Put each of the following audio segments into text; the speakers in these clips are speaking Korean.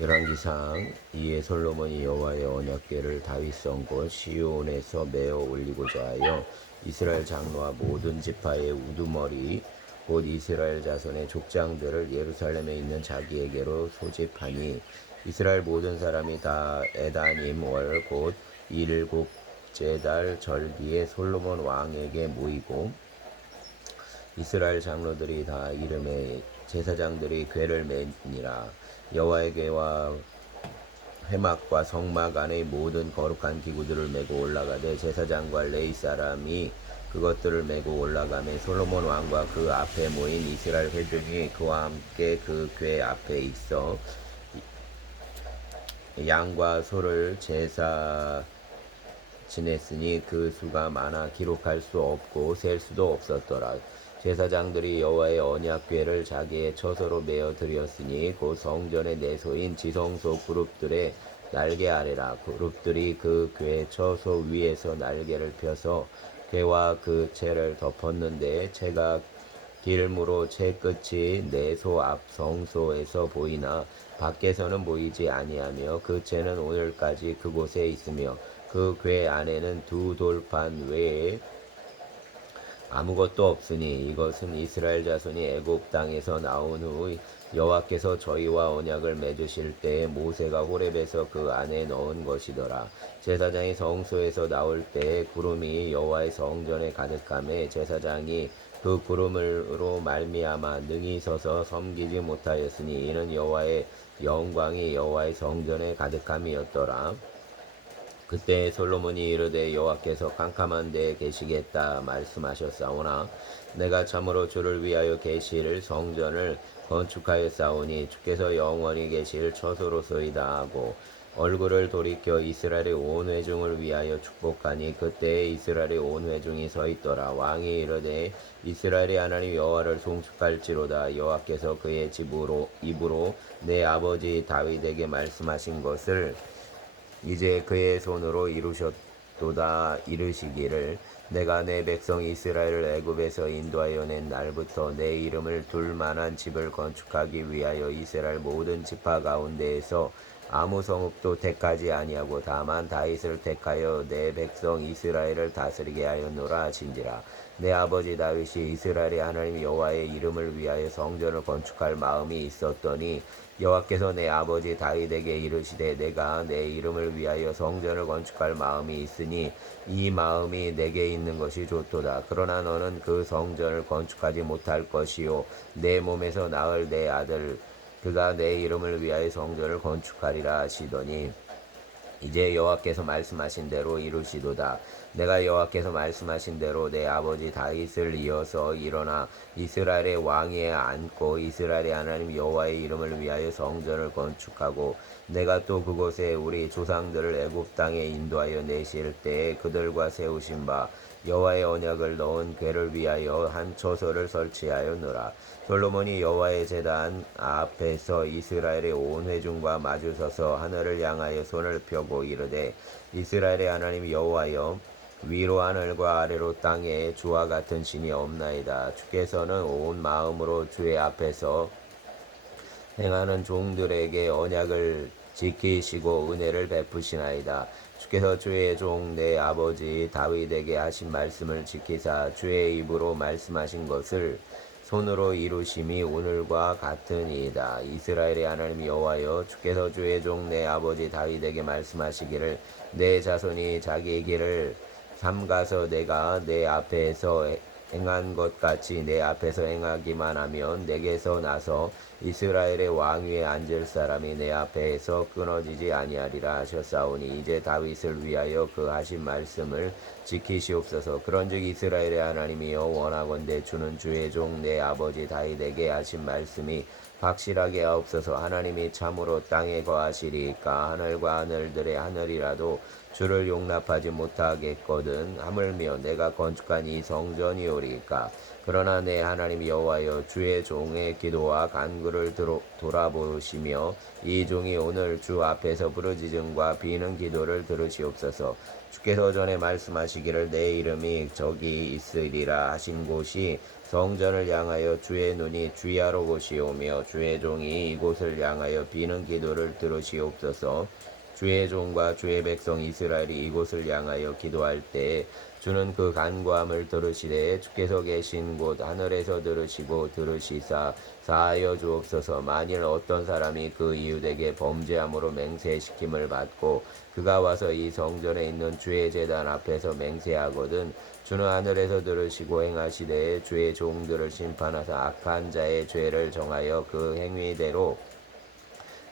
열왕기상 이에 솔로몬이 여호와의 언약궤를 다윗성 곧 시온에서 메어 올리고자 하여 이스라엘 장로와 모든 지파의 우두머리 곧 이스라엘 자손의 족장들을 예루살렘에 있는 자기에게로 소집하니 이스라엘 모든 사람이 다 에다님 월 곧 일곱째 달 절기에 솔로몬 왕에게 모이고 이스라엘 장로들이 다 이름에 제사장들이 궤를 매니라. 여호와의 궤와 회막과 성막 안의 모든 거룩한 기구들을 메고 올라가되 제사장과 레위 사람이 그것들을 메고 올라가매 솔로몬 왕과 그 앞에 모인 이스라엘 회중이 그와 함께 그 궤 앞에 있어 양과 소를 제사 지냈으니 그 수가 많아 기록할 수 없고 셀 수도 없었더라. 제사장들이 여호와의 언약궤를 자기의 처소로 메어 드렸으니 곧 성전의 내소인 지성소 그룹들의 날개 아래라. 그룹들이 그 궤 처소 위에서 날개를 펴서 궤와 그 채를 덮었는데 채가 길므로 채 끝이 내소 앞 성소에서 보이나 밖에서는 보이지 아니하며 그 채는 오늘까지 그곳에 있으며 그 궤 안에는 두 돌판 외에 아무것도 없으니 이것은 이스라엘 자손이 애굽 땅에서 나온 후 여호와께서 저희와 언약을 맺으실 때에 모세가 호렙에서 그 안에 넣은 것이더라. 제사장이 성소에서 나올 때에 구름이 여호와의 성전에 가득하매 제사장이 그 구름으로 말미암아 능히 서서 섬기지 못하였으니 이는 여호와의 영광이 여호와의 성전에 가득함이었더라. 그때 솔로몬이 이르되 여호와께서 캄캄한 데에 계시겠다 말씀하셨사오나 내가 참으로 주를 위하여 계실 성전을 건축하였사오니 주께서 영원히 계실 처소로소이다 하고 얼굴을 돌이켜 이스라엘의 온 회중을 위하여 축복하니 그때에 이스라엘의 온 회중이 서 있더라. 왕이 이르되 이스라엘의 하나님 여호와를 송축할지로다. 여호와께서 그의 입으로 내 아버지 다윗에게 말씀하신 것을 이제 그의 손으로 이루셨도다. 이르시기를 내가 내 백성 이스라엘을 애굽에서 인도하여 낸 날부터 내 이름을 둘 만한 집을 건축하기 위하여 이스라엘 모든 지파 가운데에서 아무 성읍도 택하지 아니하고 다만 다윗을 택하여 내 백성 이스라엘을 다스리게 하였노라 하신지라. 내 아버지 다윗이 이스라엘의 하나님 여호와의 이름을 위하여 성전을 건축할 마음이 있었더니 여호와께서 내 아버지 다윗에게 이르시되 내가 내 이름을 위하여 성전을 건축할 마음이 있으니 이 마음이 내게 있는 것이 좋도다. 그러나 너는 그 성전을 건축하지 못할 것이요 내 몸에서 낳을 내 아들 그가 내 이름을 위하여 성전을 건축하리라 하시더니 이제 여호와께서 말씀하신 대로 이루시도다. 내가 여호와께서 말씀하신 대로 내 아버지 다윗을 이어서 일어나 이스라엘의 왕위에 앉고 이스라엘의 하나님 여호와의 이름을 위하여 성전을 건축하고 내가 또 그곳에 우리 조상들을 애굽 땅에 인도하여 내실 때에 그들과 세우신 바 여호와의 언약을 넣은 궤를 위하여 한 처소를 설치하였노라. 솔로몬이 여호와의 제단 앞에서 이스라엘의 온 회중과 마주서서 하늘을 향하여 손을 펴고 이르되 이스라엘의 하나님 여호와여 위로 하늘과 아래로 땅에 주와 같은 신이 없나이다. 주께서는 온 마음으로 주의 앞에서 행하는 종들에게 언약을 지키시고 은혜를 베푸시나이다. 주께서 주의 종 내 아버지 다윗에게 하신 말씀을 지키사 주의 입으로 말씀하신 것을 손으로 이루심이 오늘과 같으니이다. 이스라엘의 하나님 여호와여 주께서 주의 종 내 아버지 다윗에게 말씀하시기를 내 자손이 자기 길을 삼가서 내가 내 앞에서 행한 것 같이 내 앞에서 행하기만 하면 내게서 나서 이스라엘의 왕위에 앉을 사람이 내 앞에서 끊어지지 아니하리라 하셨사오니 이제 다윗을 위하여 그 하신 말씀을 지키시옵소서. 그런즉 이스라엘의 하나님이여 원하건대 주는 주의 종 내 아버지 다윗에게 하신 말씀이 확실하게 하옵소서. 하나님이 참으로 땅에 거하시리까 하늘과 하늘들의 하늘이라도 주를 용납하지 못하겠거든. 하물며 내가 건축한 이 성전이오리까 그러나 내 하나님 여호와여, 주의 종의 기도와 간구를 돌아보시며 이 종이 오늘 주 앞에서 부르짖음과 비는 기도를 들으시옵소서. 주께서 전에 말씀하시기를 내 이름이 저기 있으리라 하신 곳이 성전을 향하여 주의 눈이 주야로 보시오며 주의 종이 이곳을 향하여 비는 기도를 들으시옵소서. 주의 종과 주의 백성 이스라엘이 이곳을 향하여 기도할 때에 주는 그 간구함을 들으시되 주께서 계신 곳 하늘에서 들으시고 들으시사 사하여 주옵소서. 만일 어떤 사람이 그 이웃에게 범죄함으로 맹세시킴을 받고 그가 와서 이 성전에 있는 주의 제단 앞에서 맹세하거든 주는 하늘에서 들으시고 행하시되 주의 종들을 심판하사 악한 자의 죄를 정하여 그 행위대로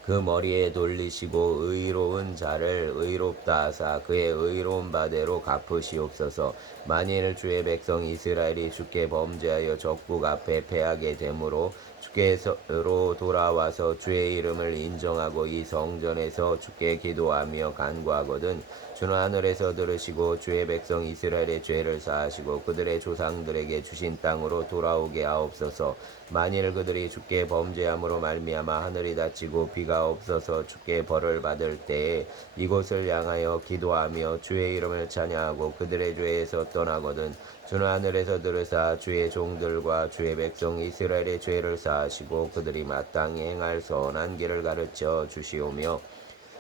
그 머리에 돌리시고 의로운 자를 의롭다 하사 그의 의로운 바대로 갚으시옵소서. 만일 주의 백성 이스라엘이 주께 범죄하여 적국 앞에 패하게 되므로 주께로 돌아와서 주의 이름을 인정하고 이 성전에서 주께 기도하며 간구하거든 주는 하늘에서 들으시고 주의 백성 이스라엘의 죄를 사하시고 그들의 조상들에게 주신 땅으로 돌아오게 하옵소서. 만일 그들이 주께 범죄함으로 말미암아 하늘이 닫히고 비가 없어서 주께 벌을 받을 때에 이곳을 향하여 기도하며 주의 이름을 찬양하고 그들의 죄에서 떠나거든 주는 하늘에서 들으사 주의 종들과 주의 백성 이스라엘의 죄를 사하시고 그들이 마땅히 행할 선한 길을 가르쳐 주시오며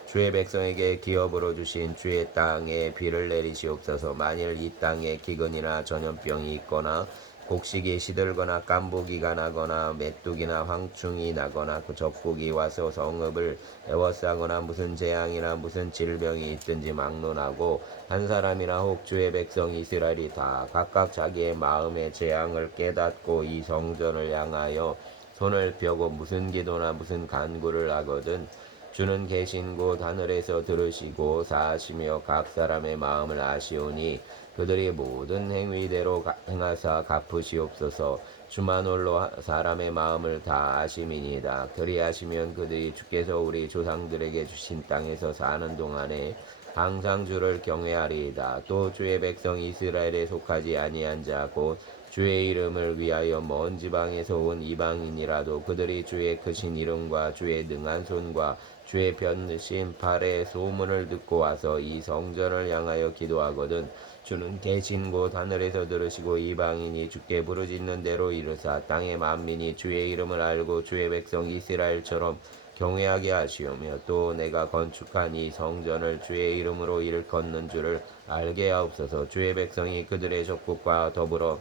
주의 백성에게 기업으로 주신 주의 땅에 비를 내리시옵소서. 만일 이 땅에 기근이나 전염병이 있거나 곡식이 시들거나 깐부기가 나거나 메뚜기나 황충이 나거나 그 적국이 와서 성읍을 에워싸거나 무슨 재앙이나 무슨 질병이 있든지 막론하고 한 사람이나 혹 주의 백성 이스라엘이 다 각각 자기의 마음의 재앙을 깨닫고 이 성전을 향하여 손을 펴고 무슨 기도나 무슨 간구를 하거든 주는 계신 곳 하늘에서 들으시고 사하시며 각 사람의 마음을 아시오니 그들이 모든 행위대로 행하사 갚으시옵소서. 주만 홀로 사람의 마음을 다 아심이니이다. 그리하시면 그들이 주께서 우리 조상들에게 주신 땅에서 사는 동안에 항상 주를 경외하리이다. 또 주의 백성 이스라엘에 속하지 아니한 자 곧 주의 이름을 위하여 먼 지방에서 온 이방인이라도 그들이 주의 크신 이름과 주의 능한 손과 주의 편드신 팔의 소문을 듣고 와서 이 성전을 향하여 기도하거든 주는 계신 곳 하늘에서 들으시고 이방인이 주께 부르짖는 대로 이르사 땅의 만민이 주의 이름을 알고 주의 백성 이스라엘처럼 경외하게 하시오며 또 내가 건축한 이 성전을 주의 이름으로 일컫는 줄을 알게 하옵소서. 주의 백성이 그들의 적국과 더불어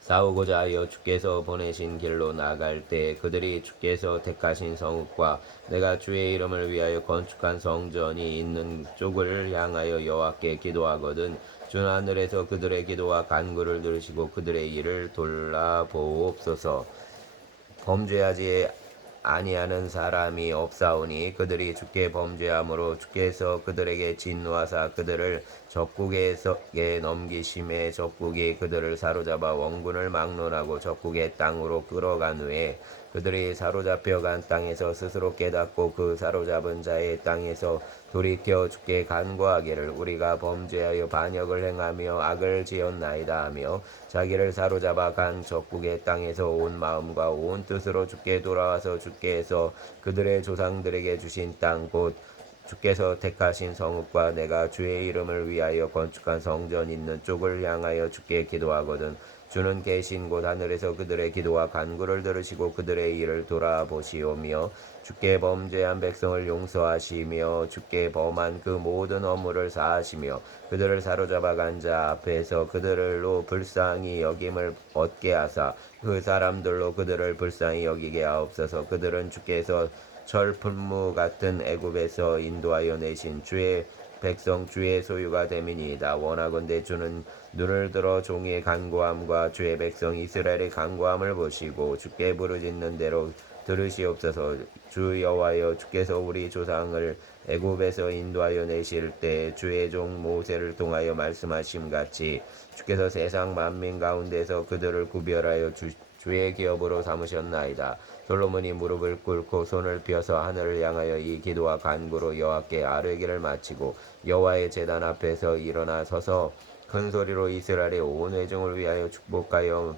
싸우고자 하여 주께서 보내신 길로 나갈 때 그들이 주께서 택하신 성읍과 내가 주의 이름을 위하여 건축한 성전이 있는 쪽을 향하여 여호와께 기도하거든 주는 하늘에서 그들의 기도와 간구를 들으시고 그들의 일을 돌아보옵소서. 범죄하지 아니하는 사람이 없사오니 그들이 주께 범죄함으로 주께서 그들에게 진노하사 그들을 적국에게 넘기심에 적국이 그들을 사로잡아 원군을 막론하고 적국의 땅으로 끌어간 후에 그들이 사로잡혀 간 땅에서 스스로 깨닫고 그 사로잡은 자의 땅에서 돌이켜 주께 간구하기를 우리가 범죄하여 반역을 행하며 악을 지었나이다 하며 자기를 사로잡아 간 적국의 땅에서 온 마음과 온 뜻으로 주께 돌아와서 주께서 그들의 조상들에게 주신 땅 곧 주께서 택하신 성읍과 내가 주의 이름을 위하여 건축한 성전 있는 쪽을 향하여 주께 기도하거든 주는 계신 곳 하늘에서 그들의 기도와 간구를 들으시고 그들의 일을 돌아보시오며 주께 범죄한 백성을 용서하시며 주께 범한 그 모든 허물을 사하시며 그들을 사로잡아 간 자 앞에서 그들로 불쌍히 여김을 얻게 하사 그 사람들로 그들을 불쌍히 여기게 하옵소서. 그들은 주께서 철풀무 같은 애굽에서 인도하여 내신 주의 백성 주의 소유가 됨이니이다. 원하건대 주는 눈을 들어 종의 간구함과 주의 백성 이스라엘의 간구함을 보시고 주께 부르짖는 대로 들으시옵소서. 주 여호와여 주께서 우리 조상을 애굽에서 인도하여 내실 때 주의 종 모세를 통하여 말씀하심 같이 주께서 세상 만민 가운데서 그들을 구별하여 주의 기업으로 삼으셨나이다. 솔로몬이 무릎을 꿇고 손을 펴서 하늘을 향하여 이 기도와 간구로 여호와께 아뢰기를 마치고 여호와의 제단 앞에서 일어나 서서 큰 소리로 이스라엘의 온 회중을 위하여 축복하여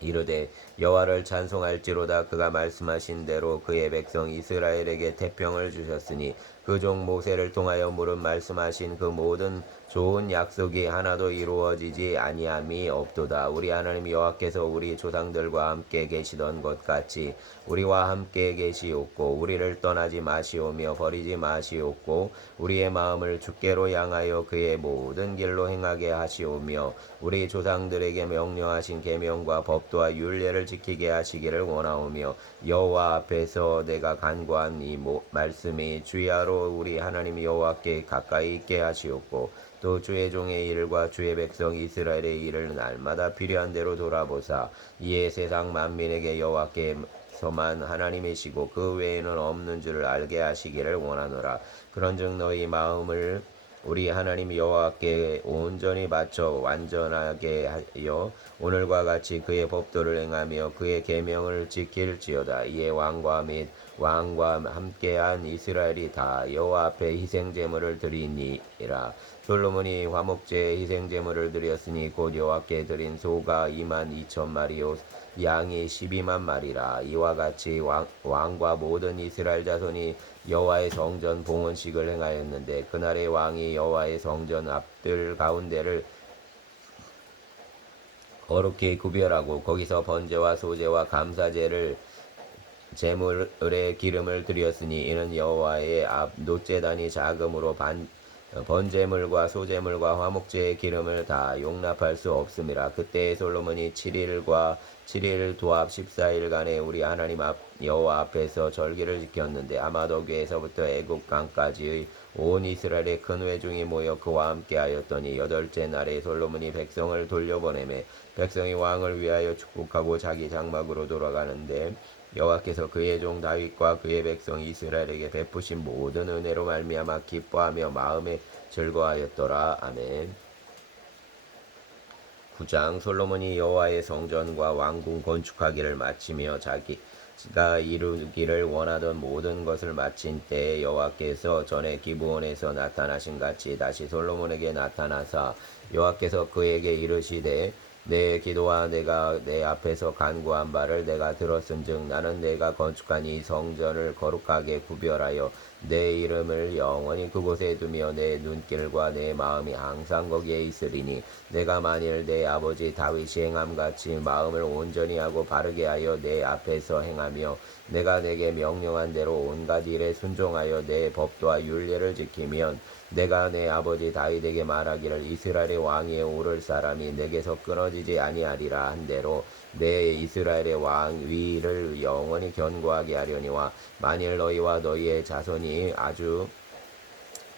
이르되 여호와를 찬송할지로다. 그가 말씀하신 대로 그의 백성 이스라엘에게 태평을 주셨으니 그 종 모세를 통하여 물은 말씀하신 그 모든 좋은 약속이 하나도 이루어지지 아니함이 없도다. 우리 하나님 여호와께서 우리 조상들과 함께 계시던 것 같이 우리와 함께 계시옵고 우리를 떠나지 마시오며 버리지 마시옵고 우리의 마음을 주께로 향하여 그의 모든 길로 행하게 하시오며 우리 조상들에게 명령하신 계명과 법도와 율례를 지키게 하시기를 원하오며 여호와 앞에서 내가 간구한 이 말씀이 주야로 우리 하나님 여호와께 가까이 있게 하시옵고 또 주의 종의 일과 주의 백성 이스라엘의 일을 날마다 필요한 대로 돌아보사 이에 세상 만민에게 여호와께서만 하나님이시고 그 외에는 없는 줄을 알게 하시기를 원하노라. 그런즉 너희 마음을 우리 하나님 여호와께 온전히 바쳐 완전하게 하여 오늘과 같이 그의 법도를 행하며 그의 계명을 지킬지어다. 이에 왕과 및 왕과 함께한 이스라엘이 다 여호와 앞에 희생 제물을 드리니라. 솔로몬이 화목제에 희생 제물을 드렸으니 곧 여호와께 드린 소가 22,000마리요 양이 12만 마리라. 이와 같이 왕과 모든 이스라엘 자손이 여호와의 성전 봉헌식을 행하였는데 그날의 왕이 여호와의 성전 앞들 가운데를 거룩히 구별하고 거기서 번제와 소제와 감사제를 제물의 기름을 드렸으니 이는 여호와의 앞 놋제단이 자금으로 번제물과 소제물과 화목제의 기름을 다 용납할 수 없음이라. 그때 솔로몬이 7일 도합 14일간에 우리 하나님 여호와 앞에서 절기를 지켰는데 아마도교에서부터 애굽 강까지의 온 이스라엘의 큰 회중이 모여 그와 함께 하였더니 8째 날에 솔로몬이 백성을 돌려보내매 백성이 왕을 위하여 축복하고 자기 장막으로 돌아가는데 여호와께서 그의 종 다윗과 그의 백성 이스라엘에게 베푸신 모든 은혜로 말미암아 기뻐하며 마음에 즐거워하였더라. 아멘. 9장 솔로몬이 여호와의 성전과 왕궁 건축하기를 마치며 자기가 이루기를 원하던 모든 것을 마친 때에 여호와께서 전에 기브온에서 나타나신 같이 다시 솔로몬에게 나타나사 여호와께서 그에게 이르시되 내 기도와 내가 내 앞에서 간구한 바를 내가 들었은즉 나는 내가 건축한 이 성전을 거룩하게 구별하여 내 이름을 영원히 그곳에 두며 내 눈길과 내 마음이 항상 거기에 있으리니 내가 만일 내 아버지 다윗이 행함같이 마음을 온전히 하고 바르게 하여 내 앞에서 행하며 내가 내게 명령한 대로 온갖 일에 순종하여 내 법도와 율례를 지키면 내가 내 아버지 다윗에게 말하기를 이스라엘의 왕위에 오를 사람이 내게서 끊어지지 아니하리라 한 대로 내 이스라엘의 왕위를 영원히 견고하게 하려니와 만일 너희와 너희의 자손이 아주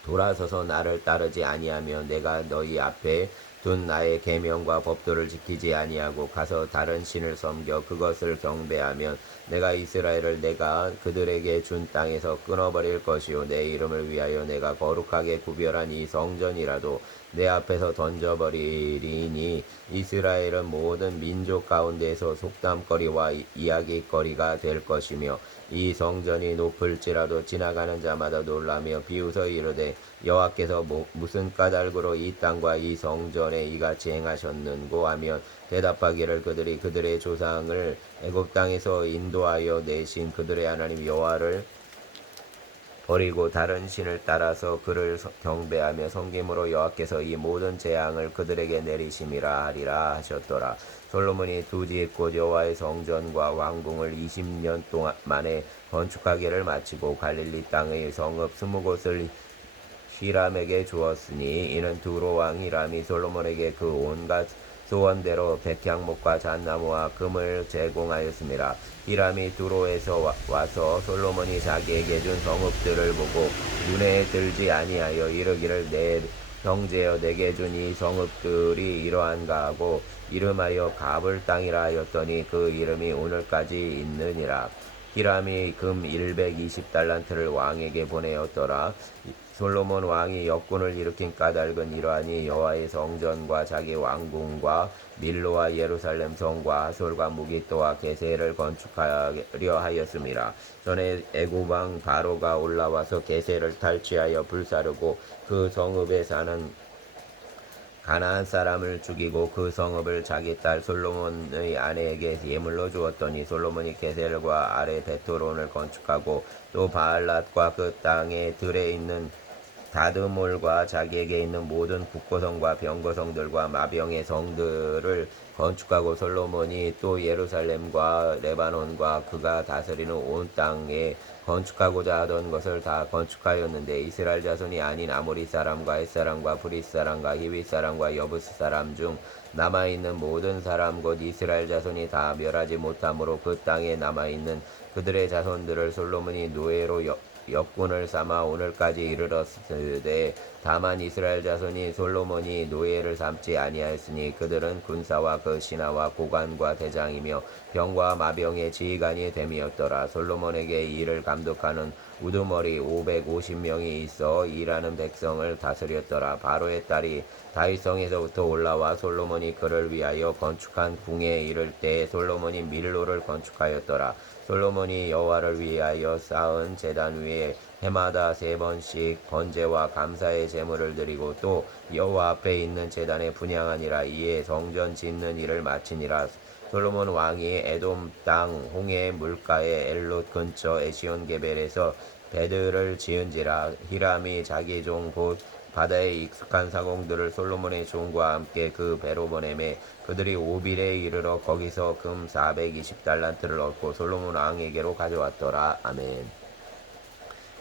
돌아서서 나를 따르지 아니하면 내가 너희 앞에 둔 나의 계명과 법도를 지키지 아니하고 가서 다른 신을 섬겨 그것을 경배하면 내가 이스라엘을 내가 그들에게 준 땅에서 끊어버릴 것이요 내 이름을 위하여 내가 거룩하게 구별한 이 성전이라도 내 앞에서 던져버리리니 이스라엘은 모든 민족 가운데에서 속담거리와 이야기거리가 될 것이며 이 성전이 높을지라도 지나가는 자마다 놀라며 비웃어 이르되 여호와께서 무슨 까닭으로 이 땅과 이 성전에 이같이 행하셨는고 하면 대답하기를 그들이 그들의 조상을 애굽 땅에서 인도하여 내신 그들의 하나님 여호와를 버리고 다른 신을 따라서 그를 경배하며 섬김으로 여호와께서 이 모든 재앙을 그들에게 내리심이라 하리라 하셨더라. 솔로몬이 두 집 곧 여호와의 성전과 왕궁을 20년 동안 만에 건축하기를 마치고 갈릴리 땅의 성읍 20곳을 히람에게 주었으니 이는 두로 왕 히람이 솔로몬에게 그 온갖 소원대로 백향목과 잣나무와 금을 제공하였습니다. 히람이 두로에서 와서 솔로몬이 자기에게 준 성읍들을 보고 눈에 들지 아니하여 이르기를 내 형제여 내게 준 이 성읍들이 이러한가 하고 이름하여 가불 땅이라 하였더니 그 이름이 오늘까지 있느니라. 히람이 금 120달란트를 왕에게 보내었더라. 솔로몬 왕이 역군을 일으킨 까닭은 이러하니 여호와의 성전과 자기 왕궁과 밀로와 예루살렘 성과 하솔과 무기또와 게세를 건축하려 하였습니다. 전에 애굽 왕 바로가 올라와서 게세를 탈취하여 불사르고 그 성읍에 사는 가나안 사람을 죽이고 그 성읍을 자기 딸 솔로몬의 아내에게 예물로 주었더니 솔로몬이 게셀과 아래 베토론을 건축하고 또 바알랏과 그 땅에 들에 있는 다드몰과 자기에게 있는 모든 국고성과 병거성들과 마병의 성들을 건축하고 솔로몬이 또 예루살렘과 레바논과 그가 다스리는 온 땅에 건축하고자 하던 것을 다 건축하였는데 이스라엘 자손이 아닌 아모리 사람과 헷 사람과 브릿 사람과 히윗 사람과 여부스 사람 중 남아있는 모든 사람 곧 이스라엘 자손이 다 멸하지 못함으로 그 땅에 남아있는 그들의 자손들을 솔로몬이 노예로 역군을 삼아 오늘까지 이르렀으되 다만 이스라엘 자손이 솔로몬이 노예를 삼지 아니하였으니 그들은 군사와 그 신하와 고관과 대장이며 병과 마병의 지휘관이 됨이었더라. 솔로몬에게 이를 감독하는 우두머리 550명이 있어 일하는 백성을 다스렸더라. 바로의 딸이 다윗성에서부터 올라와 솔로몬이 그를 위하여 건축한 궁에 이를 때 솔로몬이 밀로를 건축하였더라. 솔로몬이 여호와를 위하여 쌓은 제단 위에 해마다 3번씩 번제와 감사의 제물을 드리고 또 여호와 앞에 있는 제단에 분향하니라. 이에 성전 짓는 일을 마치니라. 솔로몬 왕이 에돔 땅 홍해 물가의 엘롯 근처 에시온게벨에서 배들을 지은지라. 히람이 자기 종 곧 바다에 익숙한 사공들을 솔로몬의 종과 함께 그 배로 보내매 그들이 오빌에 이르러 거기서 금 420달란트를 얻고 솔로몬 왕에게로 가져왔더라. 아멘.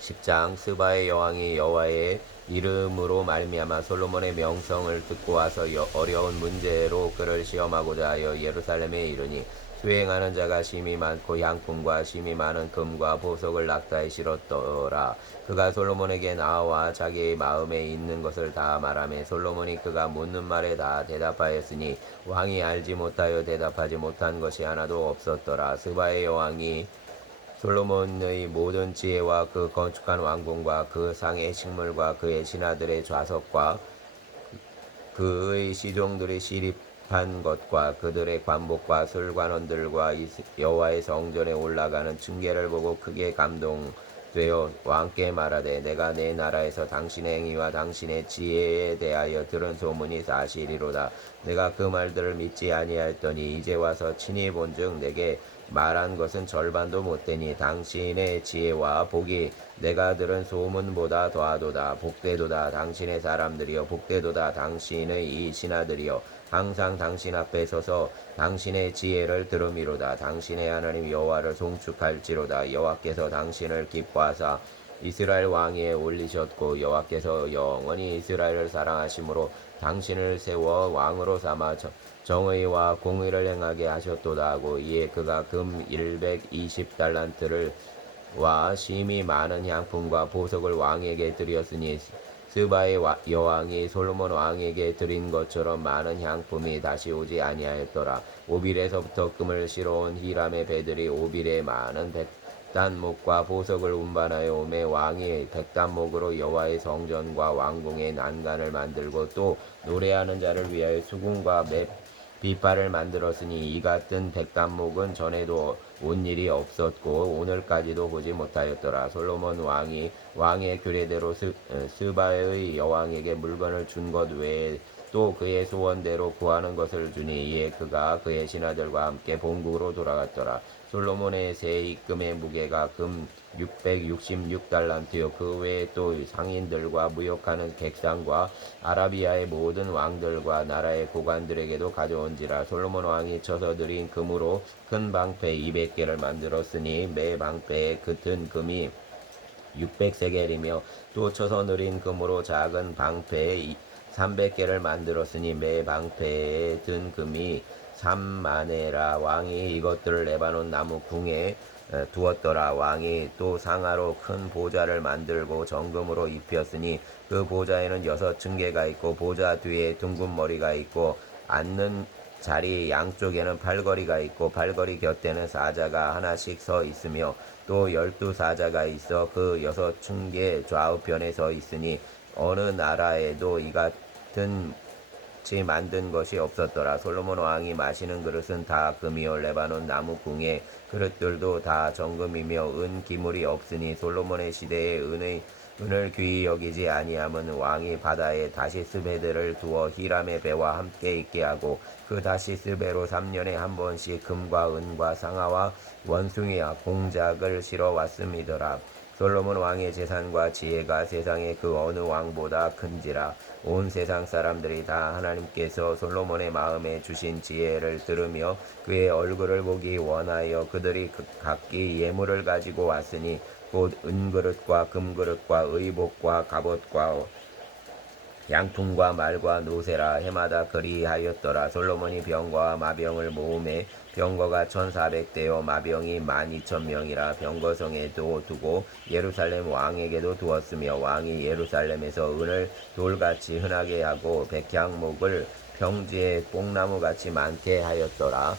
10장. 스바의 여왕이 여호와의 이름으로 말미암아 솔로몬의 명성을 듣고 와서 어려운 문제로 그를 시험하고자 하여 예루살렘에 이르니 수행하는 자가 심히 많고 향품과 심히 많은 금과 보석을 낙타에 실었더라. 그가 솔로몬에게 나와 자기의 마음에 있는 것을 다 말하며 솔로몬이 그가 묻는 말에 다 대답하였으니 왕이 알지 못하여 대답하지 못한 것이 하나도 없었더라. 스바의 여왕이 솔로몬의 모든 지혜와 그 건축한 왕궁과 그 상의 식물과 그의 신하들의 좌석과 그의 시종들이 시립한 것과 그들의 관복과 술관원들과 여호와의 성전에 올라가는 층계를 보고 크게 감동되어 왕께 말하되 내가 내 나라에서 당신의 행위와 당신의 지혜에 대하여 들은 소문이 사실이로다. 내가 그 말들을 믿지 아니하였더니 이제 와서 친히 본즉 내게 말한 것은 절반도 못되니 당신의 지혜와 복이 내가 들은 소문보다 더하도다. 복되도다 당신의 사람들이여 복되도다 당신의 이 신하들이여 항상 당신 앞에 서서 당신의 지혜를 들음이로다. 당신의 하나님 여호와를 송축할지로다. 여호와께서 당신을 기뻐하사 이스라엘 왕위에 올리셨고 여호와께서 영원히 이스라엘을 사랑하심으로 당신을 세워 왕으로 삼아 정의와 공의를 행하게 하셨도다 하고 이에 그가 금 120달란트를 와 심히 많은 향품과 보석을 왕에게 드렸으니 스바의 여왕이 솔로몬 왕에게 드린 것처럼 많은 향품이 다시 오지 아니하였더라. 오빌에서부터 금을 실어온 히람의 배들이 오빌에 많은 백단목과 보석을 운반하여 오매 왕이 백단목으로 여호와의 성전과 왕궁의 난간을 만들고 또 노래하는 자를 위하여 수궁과 비파를 만들었으니 이 같은 백단목은 전에도 온 일이 없었고 오늘까지도 보지 못하였더라. 솔로몬 왕이 왕의 규례대로 스바의 여왕에게 물건을 준 것 외에 또 그의 소원대로 구하는 것을 주니 이에 그가 그의 신하들과 함께 본국으로 돌아갔더라. 솔로몬의 새 입금의 무게가 금 666달란트요 그 외에 또 상인들과 무역하는 객상과 아라비아의 모든 왕들과 나라의 고관들에게도 가져온지라. 솔로몬 왕이 쳐서 들인 금으로 큰 방패 200개를 만들었으니 매 방패의 긋은 금이 600세겔이며 또 쳐서 느린 금으로 작은 방패 300개를 만들었으니 매 방패에 든 금이 3만에라. 왕이 이것들을 레바논 나무 궁에 두었더라. 왕이 또 상하로 큰 보좌를 만들고 정금으로 입혔으니 그 보좌에는 6층계가 있고 보좌 뒤에 둥근 머리가 있고 앉는 자리 양쪽에는 팔걸이가 있고 팔걸이 곁에는 사자가 하나씩 서 있으며 또 12사자가 있어 그 6층계 좌우편에 서 있으니 어느 나라에도 이 같은 같이 만든 것이 없었더라. 솔로몬 왕이 마시는 그릇은 다 금이요 레바논 나무 궁의 그릇들도 다 정금이며 은 기물이 없으니 솔로몬의 시대에 은을 귀히 여기지 아니함은 왕이 바다에 다시스 배들을 두어 히람의 배와 함께 있게 하고 그 다시스 배로 3년에 한 번씩 금과 은과 상아와 원숭이와 공작을 실어 왔음이더라. 솔로몬 왕의 재산과 지혜가 세상의 그 어느 왕보다 큰지라. 온 세상 사람들이 다 하나님께서 솔로몬의 마음에 주신 지혜를 들으며 그의 얼굴을 보기 원하여 그들이 각기 예물을 가지고 왔으니 곧 은그릇과 금그릇과 의복과 갑옷과 양품과 말과 노새라 해마다 그리하였더라. 솔로몬이 병거와 마병을 모음에 병거가 1400대요 마병이 12,000명이라 병거성에도 두고 예루살렘 왕에게도 두었으며 왕이 예루살렘에서 은을 돌같이 흔하게 하고 백향목을 평지에 뽕나무같이 많게 하였더라.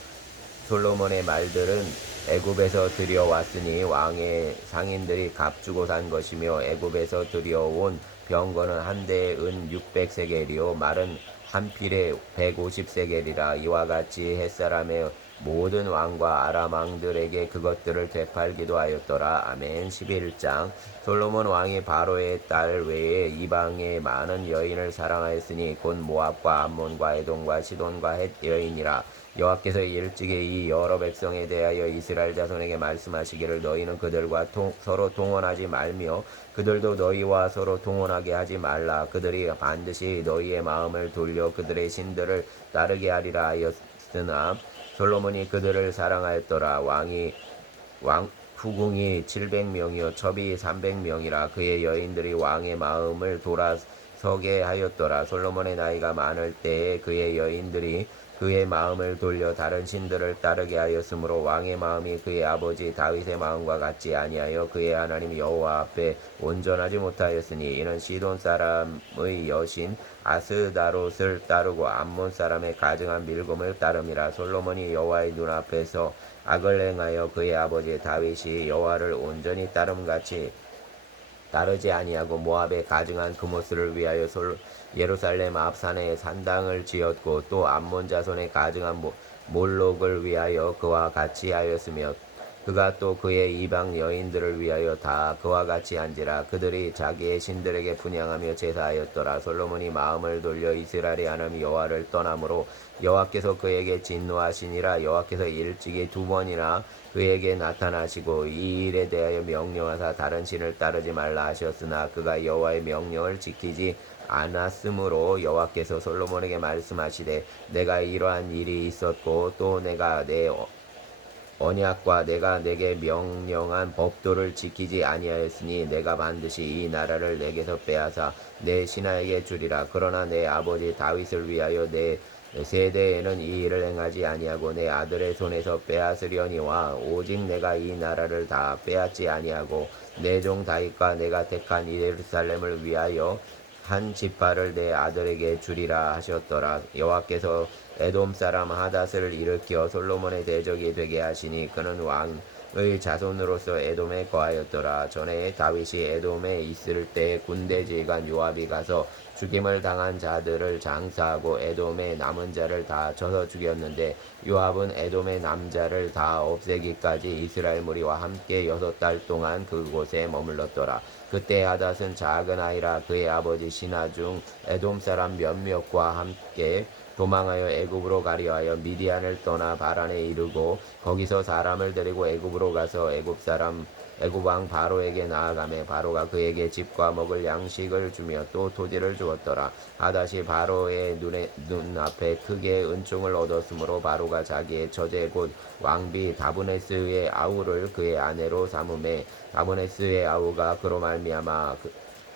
솔로몬의 말들은 애굽에서 들여왔으니 왕의 상인들이 값주고 산 것이며 애굽에서 들여온 병거는 한 대에 은 600세겔이요 말은 한 필에 150세겔이라. 이와 같이 햇사람의 모든 왕과 아람 왕들에게 그것들을 되팔기도 하였더라. 아멘. 11장. 솔로몬 왕이 바로의 딸 외에 이방의 많은 여인을 사랑하였으니 곧 모압과 암몬과 에돔과 시돈과 헷 여인이라. 여호와께서 일찍이 이 여러 백성에 대하여 이스라엘 자손에게 말씀하시기를 너희는 그들과 서로 동원하지 말며 그들도 너희와 서로 동원하게 하지 말라. 그들이 반드시 너희의 마음을 돌려 그들의 신들을 따르게 하리라 하였으나 솔로몬이 그들을 사랑하였더라. 후궁이 700명이요 첩이 300명이라. 그의 여인들이 왕의 마음을 돌아서게 하였더라. 솔로몬의 나이가 많을 때에 그의 여인들이 그의 마음을 돌려 다른 신들을 따르게 하였으므로 왕의 마음이 그의 아버지 다윗의 마음과 같지 아니하여 그의 하나님 여호와 앞에 온전하지 못하였으니 이는 시돈 사람의 여신 아스다롯을 따르고 암몬 사람의 가증한 밀곰을 따름이라. 솔로몬이 여호와의 눈앞에서 악을 행하여 그의 아버지 다윗이 여호와를 온전히 따름같이 따르지 아니하고 모압의 가증한 그모스를 위하여 예루살렘 앞 산에 산당을 지었고 또 암몬 자손의 가증한 몰록을 위하여 그와 같이 하였으며 그가 또 그의 이방 여인들을 위하여 다 그와 같이 한지라. 그들이 자기의 신들에게 분향하며 제사하였더라. 솔로몬이 마음을 돌려 이스라엘의 하나님 여호와를 떠나므로 여호와께서 그에게 진노하시니라. 여호와께서 일찍이 2번이나 그에게 나타나시고 이 일에 대하여 명령하사 다른 신을 따르지 말라 하셨으나 그가 여호와의 명령을 지키지 않았으므로 여호와께서 솔로몬에게 말씀하시되 내가 이러한 일이 있었고 또 내가 내 언약과 내가 내게 명령한 법도를 지키지 아니하였으니 내가 반드시 이 나라를 내게서 빼앗아 내 신하에게 주리라. 그러나 내 아버지 다윗을 위하여 내 세대에는 이 일을 행하지 아니하고 내 아들의 손에서 빼앗으려니와 오직 내가 이 나라를 다 빼앗지 아니하고 내 종 다윗과 내가 택한 예루살렘을 위하여 한 지파를 내 아들에게 주리라 하셨더라. 여호와께서 에돔 사람 하닷을 일으켜 솔로몬의 대적이 되게 하시니 그는 왕의 자손으로서 에돔에 거하였더라. 전에 다윗이 에돔에 있을 때 군대 지휘관 요압이 가서 죽임을 당한 자들을 장사하고 에돔의 남은 자를 다 쳐서 죽였는데 요압은 에돔의 남자를 다 없애기까지 이스라엘 무리와 함께 6달 동안 그곳에 머물렀더라. 그때 하닷은 작은 아이라 그의 아버지 신하 중 에돔 사람 몇몇과 함께 도망하여 애굽으로 가려 하여 미디안을 떠나 바란에 이르고 거기서 사람을 데리고 애굽으로 가서 애굽 왕 바로에게 나아가매 바로가 그에게 집과 먹을 양식을 주며 또 토지를 주었더라. 하닷이 바로의 눈앞에 크게 은총을 얻었으므로 바로가 자기의 처제 곧 왕비 다브네스의 아우를 그의 아내로 삼음에 다브네스의 아우가 그로 말미암아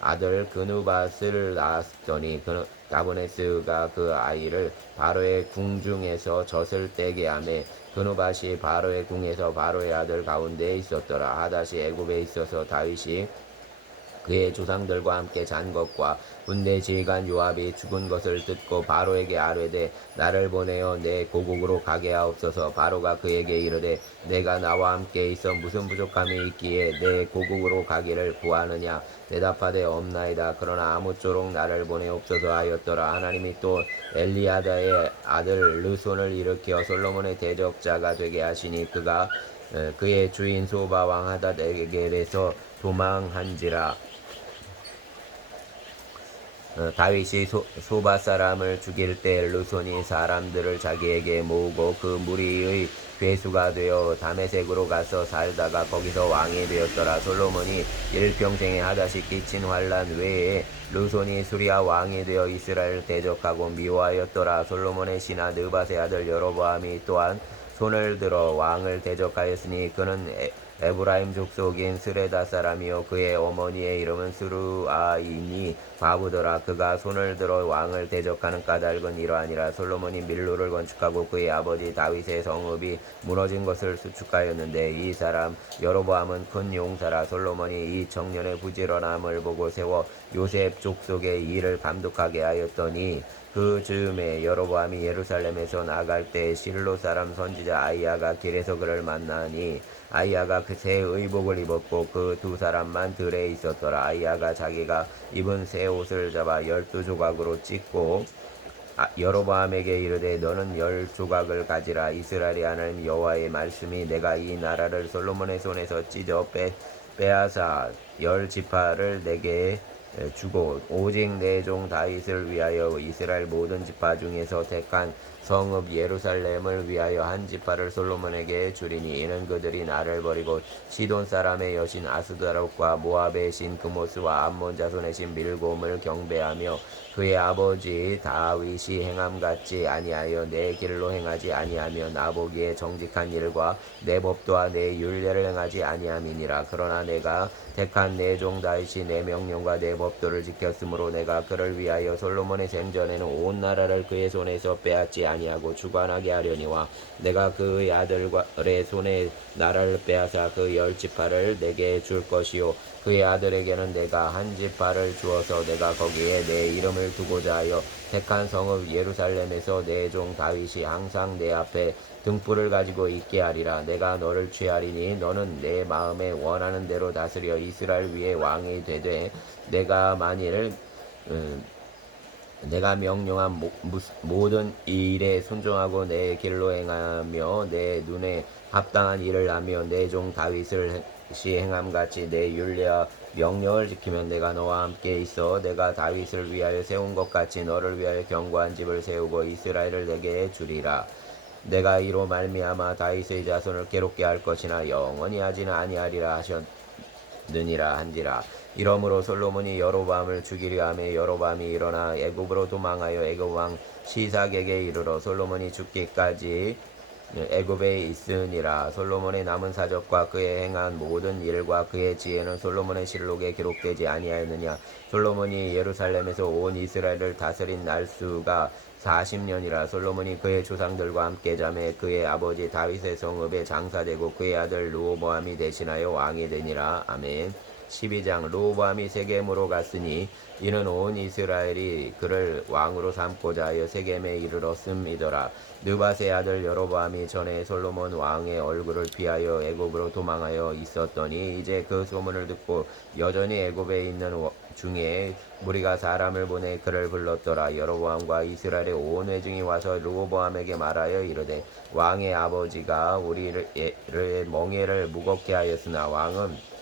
아들 그누밧을 낳았더니 다브네스가 그 아이를 바로의 궁중에서 젖을 떼게 하매 그누밧이 바로의 궁에서 바로의 아들 가운데에 있었더라. 하닷이 애굽에 있어서 다윗이 그의 조상들과 함께 잔 것과 군대 지휘관 요압이 죽은 것을 듣고 바로에게 아뢰되 나를 보내어 내 고국으로 가게 하옵소서. 바로가 그에게 이르되 내가 나와 함께 있어 무슨 부족함이 있기에 내 고국으로 가기를 구하느냐. 대답하되 없나이다. 그러나 아무쪼록 나를 보내옵소서 하였더라. 하나님이 또 엘리야다의 아들 르손을 일으켜 솔로몬의 대적자가 되게 하시니 그가 그의 주인 소바 왕 하닷에게서 도망한지라. 다윗이 소바 사람을 죽일 때 르손이 사람들을 자기에게 모으고 그 무리의 괴수가 되어 다메섹으로 가서 살다가 거기서 왕이 되었더라. 솔로몬이 일평생에 하다시 끼친 환란 외에 르손이 수리아 왕이 되어 이스라엘을 대적하고 미워하였더라. 솔로몬의 신하 느밧의 아들 여로보암이 또한 손을 들어 왕을 대적하였으니 그는 에브라임 족속인 스레다 사람이요 그의 어머니의 이름은 스루아이니 과부더라. 그가 손을 들어 왕을 대적하는 까닭은 이러하니라. 솔로몬이 밀로를 건축하고 그의 아버지 다윗의 성읍이 무너진 것을 수축하였는데 이 사람 여로보암은 큰 용사라. 솔로몬이 이 청년의 부지런함을 보고 세워 요셉 족속의 일을 감독하게 하였더니 그 즈음에 여로보암이 예루살렘에서 나갈 때 실로 사람 선지자 아이야가 길에서 그를 만나니 아이야가 그 새 의복을 입었고 그 두 사람만 들에 있었더라. 아이야가 자기가 입은 새 옷을 잡아 12조각으로 찢고 여로보암에게 이르되 너는 10조각을 가지라. 이스라엘의 하나님 여호와의 말씀이 내가 이 나라를 솔로몬의 손에서 찢어 빼앗아 10지파를 내게 주고 오직 내 종 다윗을 위하여 이스라엘 모든 지파 중에서 택한 성읍 예루살렘을 위하여 한 지파를 솔로몬에게 주리니 이는 그들이 나를 버리고 시돈 사람의 여신 아스다롯과 모압의 신 그모스와 암몬 자손의 신 밀곰을 경배하며 그의 아버지 다윗이 행함같이 아니하여 내 길로 행하지 아니하며 나보기에 정직한 일과 내 법도와 내 율례를 행하지 아니함이니라. 그러나 내가 택한 내 종 다윗이 내 명령과 내 법도를 지켰으므로 내가 그를 위하여 솔로몬의 생전에는 온 나라를 그의 손에서 빼앗지 아니하고 주관하게 하려니와 내가 그의 아들의 손에 나라를 빼앗아 그 10지파를 내게 줄 것이요 그의 아들에게는 내가 한 지파를 주어서 내가 거기에 내 이름을 두고자 하여 택한 성읍 예루살렘에서 내 종 다윗이 항상 내 앞에 등불을 가지고 있게 하리라. 내가 너를 취하리니 너는 내 마음에 원하는 대로 다스려 이스라엘 위에 왕이 되되 내가 만일 내가 명령한 모든 일에 순종하고 내 길로 행하며 내 눈에 합당한 일을 하며 내 종 다윗을 행함같이 내 율례와 명령을 지키면 내가 너와 함께 있어 내가 다윗을 위하여 세운 것 같이 너를 위하여 견고한 집을 세우고 이스라엘을 내게 주리라. 내가 이로 말미암아 다윗의 자손을 괴롭게 할 것이나 영원히 하지는 아니하리라 하셨느니라 한지라. 이러므로 솔로몬이 여로보암을 죽이려 하며 여로보암이 일어나 애굽으로 도망하여 애굽 왕 시삭에게 이르러 솔로몬이 죽기까지 애굽에 있으니라. 솔로몬의 남은 사적과 그의 행한 모든 일과 그의 지혜는 솔로몬의 실록에 기록되지 아니하였느냐. 솔로몬이 예루살렘에서 온 이스라엘을 다스린 날수가 40년이라. 솔로몬이 그의 조상들과 함께 잠에 그의 아버지 다윗의 성읍에 장사되고 그의 아들 르호보암이 대신하여 왕이 되니라. 아멘. 12장. 르호보암이 세겜으로 갔으니 이는 온 이스라엘이 그를 왕으로 삼고자 하여 세겜에 이르렀음이더라. 느밧의 아들 여로보암이 전에 솔로몬 왕의 얼굴을 피하여 애굽으로 도망하여 있었더니 이제 그 소문을 듣고 여전히 애굽에 있는 중에 무리가 사람을 보내 그를 불렀더라. 여로보암과 이스라엘의 온 회중이 와서 르호보암에게 말하여 이르되 왕의 아버지가 우리를 멍에를 무겁게 하였으나 왕은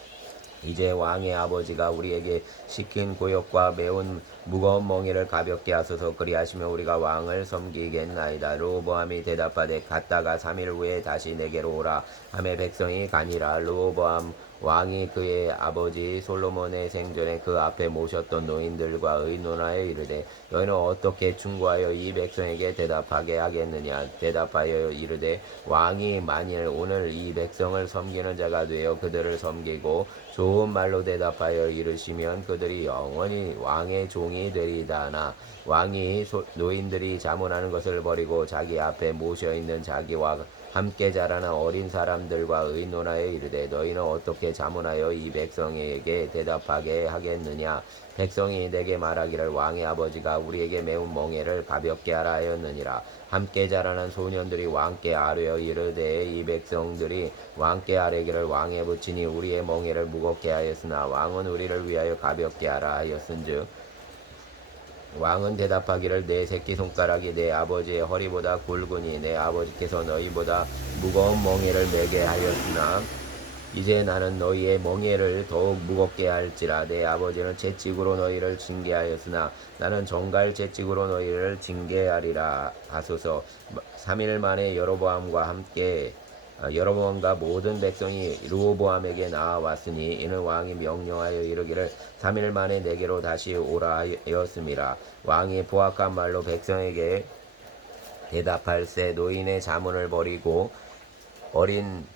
이제 왕의 아버지가 우리에게 시킨 고역과 매운 무거운 멍에를 가볍게 하소서. 그리하시면 우리가 왕을 섬기겠나이다. 르호보암이 대답하되 갔다가 3일 후에 다시 내게로 오라 하매 백성이 가니라. 르호보암 왕이 그의 아버지 솔로몬의 생전에 그 앞에 모셨던 노인들과 의논하여 이르되 너희는 어떻게 충고하여 이 백성에게 대답하게 하겠느냐. 대답하여 이르되 왕이 만일 오늘 이 백성을 섬기는 자가 되어 그들을 섬기고 좋은 말로 대답하여 이르시면 그들이 영원히 왕의 종이 되리이다나 왕이 노인들이 자문하는 것을 버리고 자기 앞에 모셔있는 자기와 함께 자라는 어린 사람들과 의논하여 이르되 너희는 어떻게 자문하여 이 백성에게 대답하게 하겠느냐. 백성이 내게 말하기를 왕의 아버지가 우리에게 매운 멍에를 가볍게 하라 하였느니라. 함께 자라는 소년들이 왕께 아뢰어 이르되 이 백성들이 왕께 아뢰기를 왕에 붙이니 우리의 멍에를 무겁게 하였으나 왕은 우리를 위하여 가볍게 하라 하였은즉 왕은 대답하기를 내 새끼손가락이 내 아버지의 허리보다 굵으니 내 아버지께서 너희보다 무거운 멍에를 메게 하였으나 이제 나는 너희의 멍에를 더욱 무겁게 할지라. 내 아버지는 채찍으로 너희를 징계하였으나 나는 정갈 채찍으로 너희를 징계하리라 하소서. 3일 만에 여로보암과 함께 여로보암과 모든 백성이 르호보암에게 나아왔으니 이는 왕이 명령하여 이르기를 3일 만에 내게로 다시 오라 하였음이라. 왕이 포악한 말로 백성에게 대답할세 노인의 자문을 버리고 어린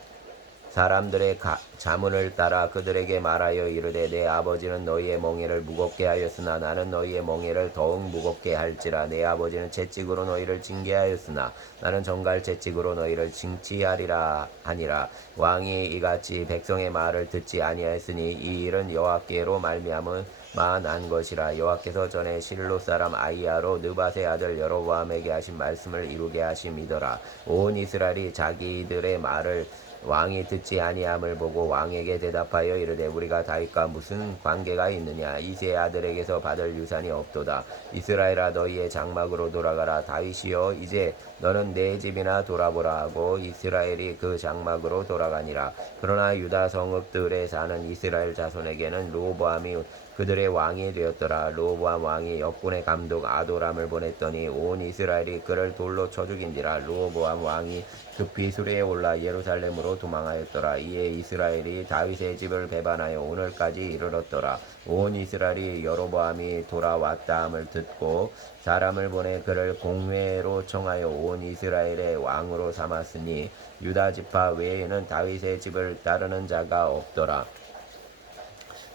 사람들의 자문을 따라 그들에게 말하여 이르되 내 아버지는 너희의 멍에를 무겁게 하였으나 나는 너희의 멍에를 더욱 무겁게 할지라. 내 아버지는 채찍으로 너희를 징계하였으나 나는 정갈 채찍으로 너희를 징치하리라 하니라. 왕이 이같이 백성의 말을 듣지 아니하였으니 이 일은 여호와께로 말미암은 난 것이라. 여호와께서 전에 실로 사람 아이야로 느밧의 아들 여로보암에게 하신 말씀을 이루게 하심이더라. 온 이스라엘이 자기들의 말을 왕이 듣지 아니함을 보고 왕에게 대답하여 이르되 우리가 다윗과 무슨 관계가 있느냐. 이새의 아들에게서 받을 유산이 없도다. 이스라엘아 너희의 장막으로 돌아가라. 다윗이여 이제 너는 내 집이나 돌아보라 하고 이스라엘이 그 장막으로 돌아가니라. 그러나 유다 성읍들에 사는 이스라엘 자손에게는 르호보암이 그들의 왕이 되었더라. 르호보암 왕이 역군의 감독 아도람을 보냈더니 온 이스라엘이 그를 돌로 쳐 죽인지라. 르호보암 왕이 급히 수레에 올라 예루살렘으로 도망하였더라. 이에 이스라엘이 다윗의 집을 배반하여 오늘까지 이르렀더라. 온 이스라엘이 여로보암이 돌아왔다함을 듣고 사람을 보내 그를 공회로 청하여 온 이스라엘의 왕으로 삼았으니 유다 지파 외에는 다윗의 집을 따르는 자가 없더라.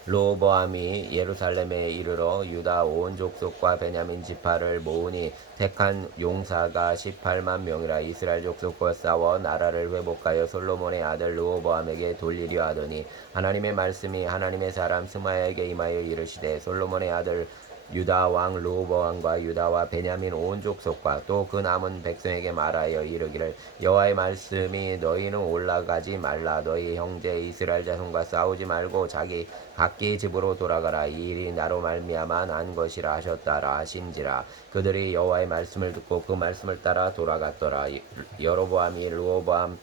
르호보암이 예루살렘에 이르러 유다 온 족속과 베냐민 지파를 모으니 택한 용사가 18만 명이라. 이스라엘 족속과 싸워 나라를 회복하여 솔로몬의 아들 르호보암에게 돌리려 하더니 하나님의 말씀이 하나님의 사람 스마야에게 임하여 이르시되 솔로몬의 아들 유다 왕 르호보암과 유다와 베냐민 온 족속과 또 그 남은 백성에게 말하여 이르기를 여호와의 말씀이 너희는 올라가지 말라. 너희 형제 이스라엘 자손과 싸우지 말고 각기 집으로 돌아가라. 이 일이 나로 말미암아 난 것이라 하셨다라 하신지라. 그들이 여호와의 말씀을 듣고 그 말씀을 따라 돌아갔더라. 여로보암이 르호보암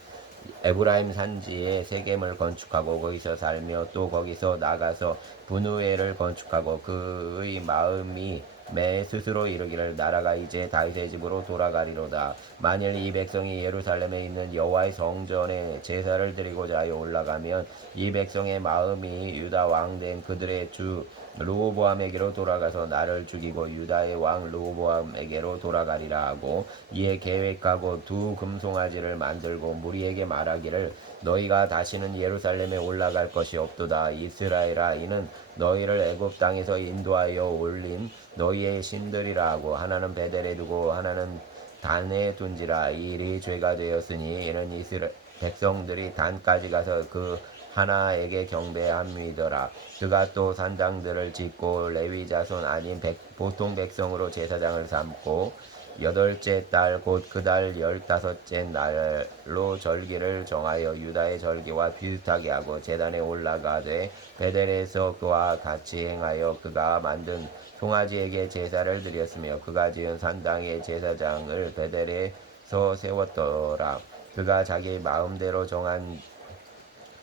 에브라임 산지에 세겜을 건축하고 거기서 살며 또 거기서 나가서 분우엘을 건축하고 그의 마음이 매 스스로 이르기를 나라가 이제 다윗의 집으로 돌아가리로다. 만일 이 백성이 예루살렘에 있는 여호와의 성전에 제사를 드리고자 하여 올라가면 이 백성의 마음이 유다 왕 된 그들의 주 르호보암에게로 돌아가서 나를 죽이고 유다의 왕 르호보암에게로 돌아가리라 하고 이에 계획하고 두 금송아지를 만들고 무리에게 말하기를 너희가 다시는 예루살렘에 올라갈 것이 없도다. 이스라엘아 이는 너희를 애굽 땅에서 인도하여 올린 너희의 신들이라 하고 하나는 베델에 두고 하나는 단에 둔지라. 이 일이 죄가 되었으니 이는 이스라엘 백성들이 단까지 가서 그 하나에게 경배함이더라. 그가 또 산당들을 짓고 레위 자손 아닌 보통 백성으로 제사장을 삼고 8째 달 곧 그 달 15째 날로 절기를 정하여 유다의 절기와 비슷하게 하고 제단에 올라가되 베델에서 그와 같이 행하여 그가 만든 송아지에게 제사를 드렸으며 그가 지은 산당의 제사장을 베델에서 세웠더라. 그가 자기 마음대로 정한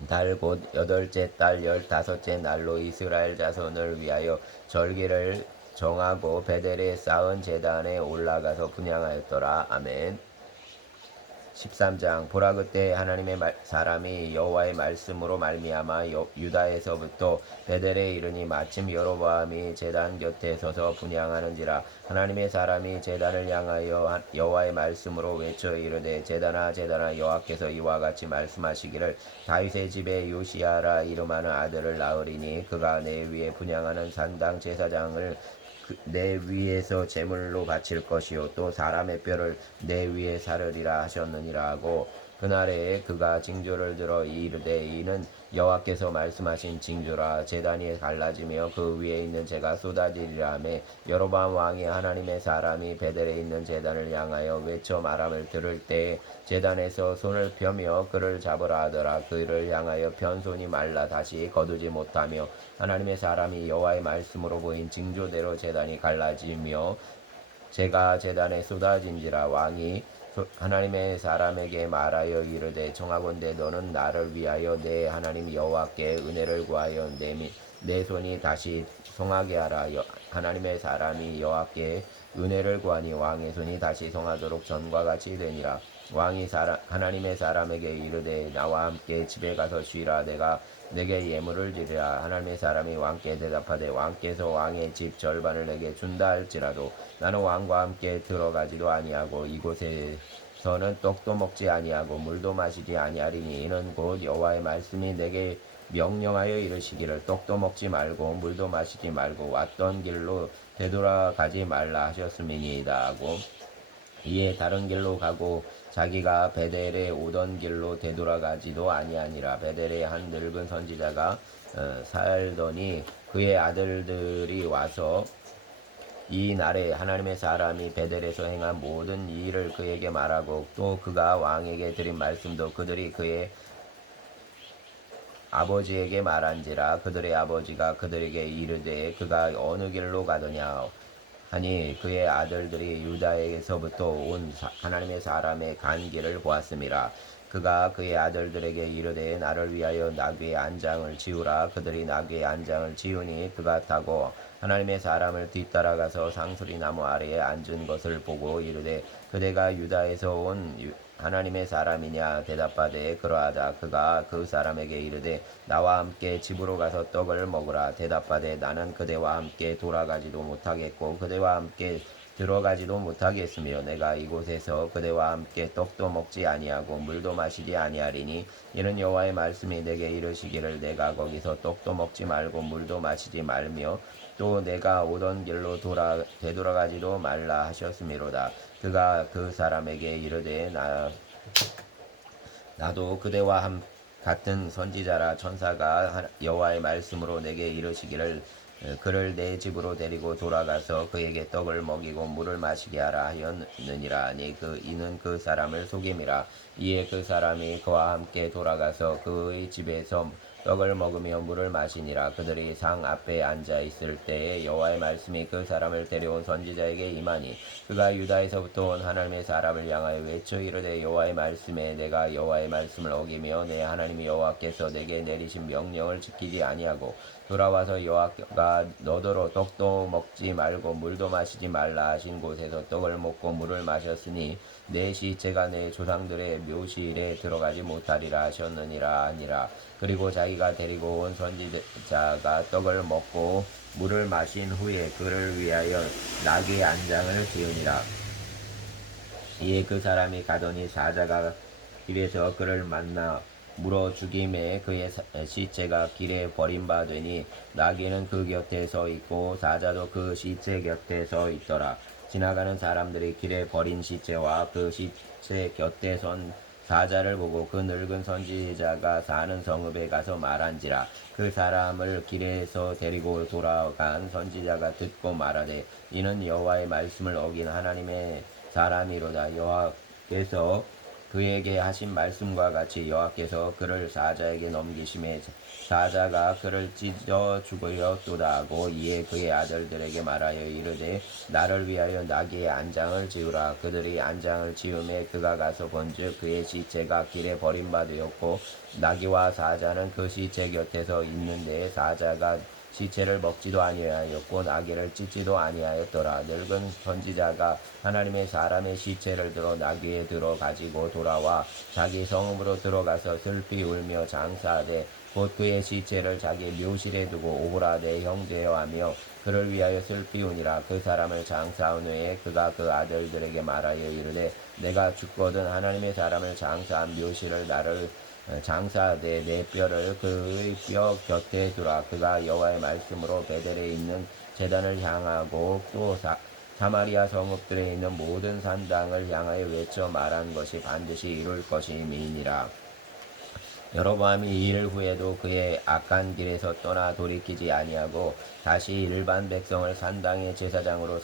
달 곧 8째 달 15째 날로 이스라엘 자손을 위하여 절기를 정하고 베델에 쌓은 제단에 올라가서 분향하였더라. 아멘. 13장 보라 그때 하나님의 사람이 여호와의 말씀으로 말미암아 유다에서부터 베델에 이르니 마침 여로보암이 제단 곁에 서서 분향하는지라. 하나님의 사람이 제단을 향하여 여호와의 말씀으로 외쳐 이르되 제단아 제단아 여호와께서 이와 같이 말씀하시기를 다윗의 집에 요시야라 이름하는 아들을 낳으리니 그가 내 위에 분향하는 산당 제사장을 내 위에서 제물로 바칠 것이요 또 사람의 뼈를 내 위에 사르리라 하셨느니라 하고 그날에 그가 징조를 들어 이르되 이는 여호와께서 말씀하신 징조라. 제단이 갈라지며 그 위에 있는 재가 쏟아지리라 하매 여로보암 왕이 하나님의 사람이 베델에 있는 제단을 향하여 외쳐 말함을 들을 때 제단에서 손을 펴며 그를 잡으라 하더라. 그를 향하여 편 손이 말라 다시 거두지 못하며 하나님의 사람이 여호와의 말씀으로 보인 징조대로 제단이 갈라지며 재가 제단에 쏟아진지라. 왕이 하나님의 사람에게 말하여 이르되 청하건대 너는 나를 위하여 내 하나님 여호와께 은혜를 구하여 내 손이 다시 성하게 하라. 하나님의 사람이 여호와께 은혜를 구하니 왕의 손이 다시 성하도록 전과 같이 되니라. 왕이 하나님의 사람에게 이르되 나와 함께 집에 가서 쉬라. 내가 내게 예물을 드리라. 하나님의 사람이 왕께 대답하되 왕께서 왕의 집 절반을 내게 준다 할지라도 나는 왕과 함께 들어가지도 아니하고 이곳에서는 떡도 먹지 아니하고 물도 마시지 아니하리니 이는 곧 여호와의 말씀이 내게 명령하여 이르시기를 떡도 먹지 말고 물도 마시지 말고 왔던 길로 되돌아가지 말라 하셨음이니이다 하고 이에 다른 길로 가고 자기가 베델에 오던 길로 되돌아가지도 아니하니라. 베델에 한 늙은 선지자가 살더니 그의 아들들이 와서 이 날에 하나님의 사람이 베델에서 행한 모든 이 일을 그에게 말하고 또 그가 왕에게 드린 말씀도 그들이 그의 아버지에게 말한지라. 그들의 아버지가 그들에게 이르되 그가 어느 길로 가더냐 하니 그의 아들들이 유다에서부터 온 하나님의 사람의 간 길을 보았음이라. 그가 그의 아들들에게 이르되 나를 위하여 나귀의 안장을 지우라. 그들이 나귀의 안장을 지우니 그가 타고 하나님의 사람을 뒤따라가서 상수리 나무 아래에 앉은 것을 보고 이르되 그대가 유다에서 온 하나님의 사람이냐 대답하되 그러하다. 그가 그 사람에게 이르되 나와 함께 집으로 가서 떡을 먹으라. 대답하되 나는 그대와 함께 돌아가지도 못하겠고 그대와 함께 들어가지도 못하겠으며 내가 이곳에서 그대와 함께 떡도 먹지 아니하고 물도 마시지 아니하리니 이는 여호와의 말씀이 내게 이르시기를 내가 거기서 떡도 먹지 말고 물도 마시지 말며 또 내가 오던 길로 되돌아가지도 말라 하셨음이로다. 그가 그 사람에게 이르되 나도 그대와 같은 선지자라. 천사가 여호와의 말씀으로 내게 이르시기를 그를 내 집으로 데리고 돌아가서 그에게 떡을 먹이고 물을 마시게 하라 하였느니라 하니 이는 그 사람을 속임이라. 이에 그 사람이 그와 함께 돌아가서 그의 집에서 떡을 먹으며 물을 마시니라. 그들이 상 앞에 앉아 있을 때에 여호와의 말씀이 그 사람을 데려온 선지자에게 임하니 그가 유다에서부터 온 하나님의 사람을 향하여 외쳐 이르되 여호와의 말씀에 내가 여호와의 말씀을 어기며 내 하나님 여호와께서 내게 내리신 명령을 지키지 아니하고 돌아와서 여호와가 너더러 떡도 먹지 말고 물도 마시지 말라 하신 곳에서 떡을 먹고 물을 마셨으니 내 시체가 내 조상들의 묘실에 들어가지 못하리라 하셨느니라 하니라. 그리고 자기가 데리고 온 선지자가 떡을 먹고 물을 마신 후에 그를 위하여 나귀의 안장을 지으니라. 이에 그 사람이 가더니 사자가 길에서 그를 만나 물어 죽임에 그의 시체가 길에 버림받으니 나귀는 그 곁에 서 있고 사자도 그 시체 곁에 서 있더라. 지나가는 사람들이 길에 버린 시체와 그 시체 곁에 선 사자를 보고 그 늙은 선지자가 사는 성읍에 가서 말한지라. 그 사람을 길에서 데리고 돌아간 선지자가 듣고 말하되 이는 여호와의 말씀을 어긴 하나님의 사람이로다. 여호와께서 그에게 하신 말씀과 같이 여호와께서 그를 사자에게 넘기심에 사자가 그를 찢어 죽으렸도다 하고 이에 그의 아들들에게 말하여 이르되 나를 위하여 나귀의 안장을 지으라. 그들이 안장을 지음에 그가 가서 본즉 그의 시체가 길에 버림받으었고 나귀와 사자는 그 시체 곁에서 있는데 사자가 시체를 먹지도 아니하였고 나귀를 찢지도 아니하였더라. 늙은 선지자가 하나님의 사람의 시체를 들어 나귀에 들어 가지고 돌아와 자기 성읍으로 들어가서 슬피 울며 장사하되 곧 그의 시체를 자기 묘실에 두고 오호라 내 형제여 하며 그를 위하여 슬피 우니라. 그 사람을 장사한 후에 그가 그 아들들에게 말하여 이르되 내가 죽거든 하나님의 사람을 장사한 묘실을 나를 장사하되 내 뼈를 그의 뼈 곁에 두라. 그가 여호와의 말씀으로 베델에 있는 제단을 향하고 또 사마리아 성읍들에 있는 모든 산당을 향하여 외쳐 말한 것이 반드시 이룰 것임이니라. 여로보암이 이 일 후에도 그의 악한 길에서 떠나 돌이키지 아니하고 다시 일반 백성을 산당의 제사장으로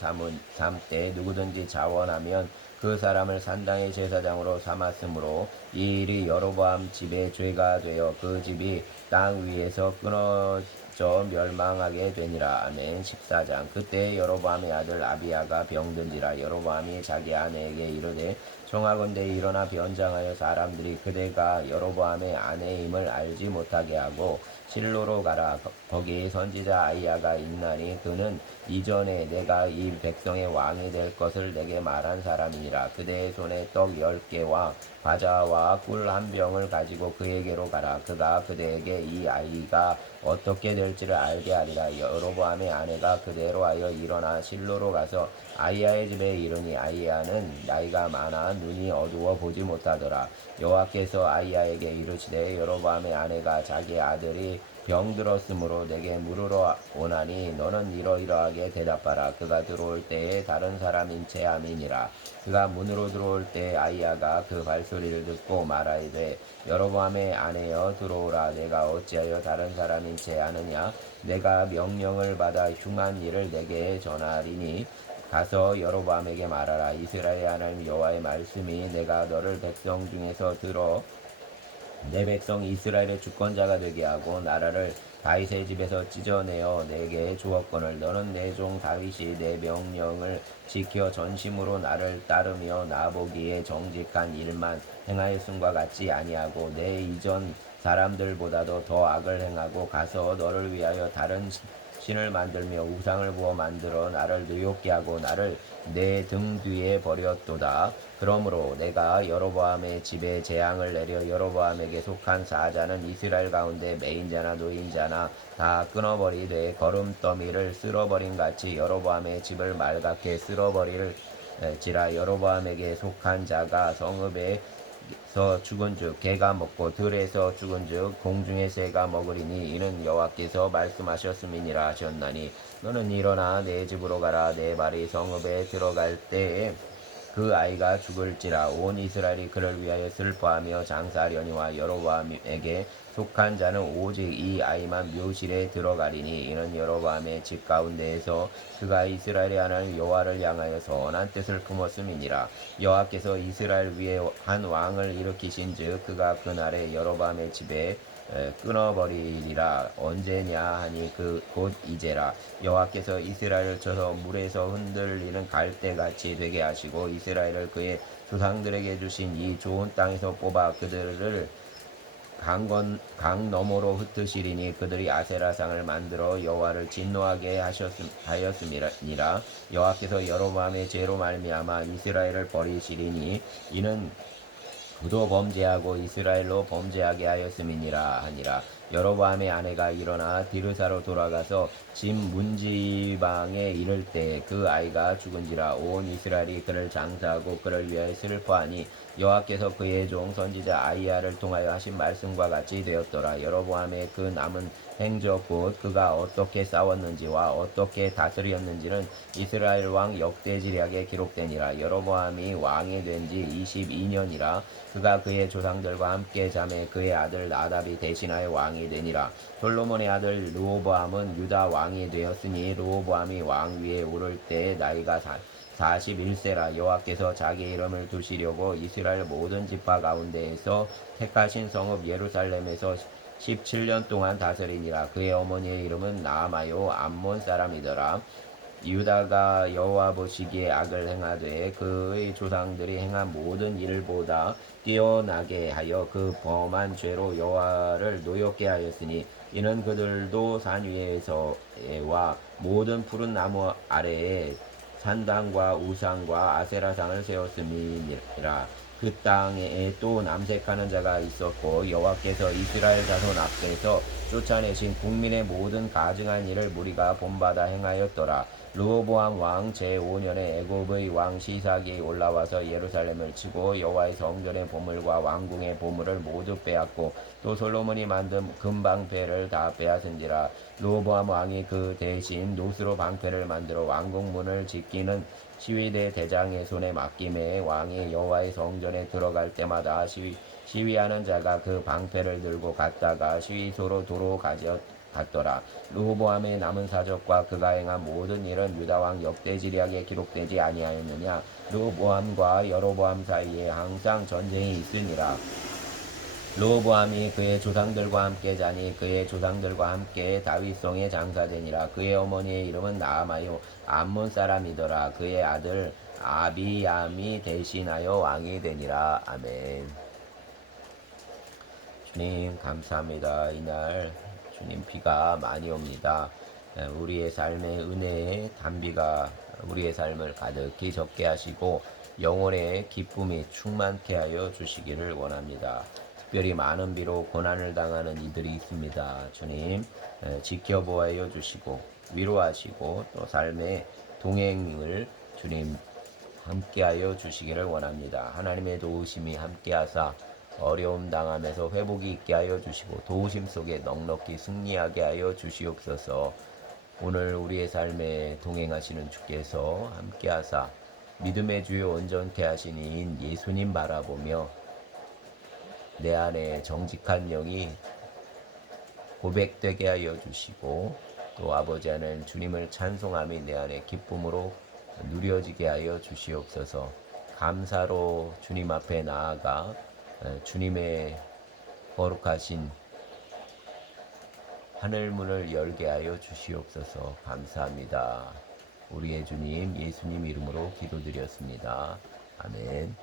삼때 누구든지 자원하면 그 사람을 산당의 제사장으로 삼았으므로 이 일이 여로보암 집의 죄가 되어 그 집이 땅 위에서 끊어져 멸망하게 되니라. 아멘. 14장. 그때 여로보암의 아들 아비야가 병든지라. 여로보암이 자기 아내에게 이르되 청하건대 일어나 변장하여 사람들이 그대가 여로보암의 아내임을 알지 못하게 하고 실로로 가라. 거기 선지자 아이야가 있나니 그는 이전에 내가 이 백성의 왕이 될 것을 내게 말한 사람이니라. 그대의 손에 떡 10개와 과자와 꿀 한 병을 가지고 그에게로 가라. 그가 그대에게 이 아이가 어떻게 될지를 알게 하리라. 여로보암의 아내가 그대로 하여 일어나 실로로 가서 아이야의 집에 이르니 아이야는 나이가 많아 눈이 어두워 보지 못하더라. 여호와께서 아이야에게 이르시되 여로보암의 아내가 자기 아들이 병들었으므로 내게 물으러 오나니 너는 이러이러하게 대답하라. 그가 들어올 때에 다른 사람인 채 함이니라. 그가 문으로 들어올 때 아이야가 그 발소리를 듣고 말하이되 여로보암의 아내여 들어오라. 내가 어찌하여 다른 사람인 채 하느냐. 내가 명령을 받아 흉한 일을 내게 전하리니 가서 여로보암에게 말하라. 이스라엘 하나님 여호와의 말씀이 내가 너를 백성 중에서 들어 내 백성 이스라엘의 주권자가 되게 하고 나라를 다윗의 집에서 찢어내어 내게 주었거늘 너는 내 종 다윗이 내 명령을 지켜 전심으로 나를 따르며 나보기에 정직한 일만 행하였음과 같지 아니하고 내 이전 사람들보다도 더 악을 행하고 가서 너를 위하여 다른 신을 만들며 우상을 부어 만들어 나를 노엽게 하고 나를 내 등 뒤에 버렸도다. 그러므로 내가 여로보암의 집에 재앙을 내려 여로보암에게 속한 사자는 이스라엘 가운데 매인자나 노인자나 다 끊어버리되 거름더미를 쓸어버린 같이 여로보암의 집을 말갛게 쓸어버릴지라. 여로보암에게 속한 자가 성읍에 서 죽은즉 개가 먹고 들에서 죽은즉 공중의 새가 먹으리니 이는 여호와께서 말씀하셨음이니라 하셨나니 너는 일어나 내 집으로 가라. 내 발이 성읍에 들어갈 때에 그 아이가 죽을지라. 온 이스라엘이 그를 위하여 슬퍼하며 장사하려니와 여로보암에게 속한 자는 오직 이 아이만 묘실에 들어가리니 이는 여로보암의 집 가운데에서 그가 이스라엘의 하나님 여호와를 향하여 선한 뜻을 품었음이니라. 여호와께서 이스라엘 위에 한 왕을 일으키신즉 그가 그날에 여로보암의 집에 끊어버리리라. 언제냐 하니 그 곧 이제라. 여호와께서 이스라엘을 쳐서 물에서 흔들리는 갈대같이 되게 하시고 이스라엘을 그의 조상들에게 주신 이 좋은 땅에서 뽑아 그들을 강 너머로 흩으시리니 그들이 아세라상을 만들어 여호와를 진노하게 하였음이니라. 여호와께서 여로보암의 죄로 말미암아 이스라엘을 버리시리니 이는 그도 범죄하고 이스라엘로 범죄하게 하였음이니라 하니라. 여로보암의 아내가 일어나 디르사로 돌아가서 집 문지방에 이를 때 그 아이가 죽은지라. 온 이스라엘이 그를 장사하고 그를 위하여 슬퍼하니 여호와께서 그의 종 선지자 아이야를 통하여 하신 말씀과 같이 되었더라. 여로보암의 그 남은 행적 곧 그가 어떻게 싸웠는지와 어떻게 다스렸는지는 이스라엘 왕 역대지략에 기록되니라. 여로보암이 왕이 된 지 22년이라. 그가 그의 조상들과 함께 잠에 그의 아들 나답이 대신하여 왕이 되니라. 솔로몬의 아들 르호보암은 유다 왕이 되었으니 르호보암이 왕 위에 오를 때 나이가 41세라. 여호와께서 자기 이름을 두시려고 이스라엘 모든 지파 가운데에서 택하신 성읍 예루살렘에서 17년 동안 다스리니라. 그의 어머니의 이름은 나아마요 암몬 사람이더라. 유다가 여호와 보시기에 악을 행하되 그의 조상들이 행한 모든 일보다 뛰어나게 하여 그 범한 죄로 여호와를 노엽게 하였으니 이는 그들도 산 위에서와 모든 푸른 나무 아래에 산당과 우상과 아세라상을 세웠음이니라. 그 땅에 또 남색하는 자가 있었고 여호와께서 이스라엘 자손 앞에서 쫓아내신 국민의 모든 가증한 일을 무리가 본받아 행하였더라. 르호보암 왕 제5년에 애굽의 왕 시삭이 올라와서 예루살렘을 치고 여호와의 성전의 보물과 왕궁의 보물을 모두 빼앗고 또 솔로몬이 만든 금방패를 다 빼앗은지라. 르호보암 왕이 그 대신 노스로 방패를 만들어 왕궁문을 지키는 시위대 대장의 손에 맡김에 왕이 여호와의 성전에 들어갈 때마다 시위하는 자가 그 방패를 들고 갔다가 시위소로 도로 갔더라. 르호보암의 남은 사적과 그가 행한 모든 일은 유다 왕 역대지략에 기록되지 아니하였느냐. 르호보암과 여로보암 사이에 항상 전쟁이 있으니라. 르호보암이 그의 조상들과 함께 자니 그의 조상들과 함께 다윗성에 장사되니라. 그의 어머니의 이름은 나아마요 암몬 사람이더라. 그의 아들 아비얌이 대신하여 왕이 되니라. 아멘. 주님 감사합니다. 이날 주님 비가 많이 옵니다. 우리의 삶의 은혜의 단비가 우리의 삶을 가득히 적게 하시고 영혼의 기쁨이 충만케 하여 주시기를 원합니다. 특별히 많은 비로 고난을 당하는 이들이 있습니다. 주님 지켜보아여 주시고 위로하시고 또 삶의 동행을 주님 함께하여 주시기를 원합니다. 하나님의 도우심이 함께하사 어려움 당함에서 회복이 있게 하여 주시고 도우심 속에 넉넉히 승리하게 하여 주시옵소서. 오늘 우리의 삶에 동행하시는 주께서 함께하사 믿음의 주요 온전케 하신 이인 예수님 바라보며 내 안에 정직한 영이 고백되게 하여 주시고 또 아버지 하나님 주님을 찬송함이 내 안에 기쁨으로 누려지게 하여 주시옵소서. 감사로 주님 앞에 나아가 주님의 거룩하신 하늘문을 열게 하여 주시옵소서. 감사합니다. 우리의 주님 예수님 이름으로 기도드렸습니다. 아멘.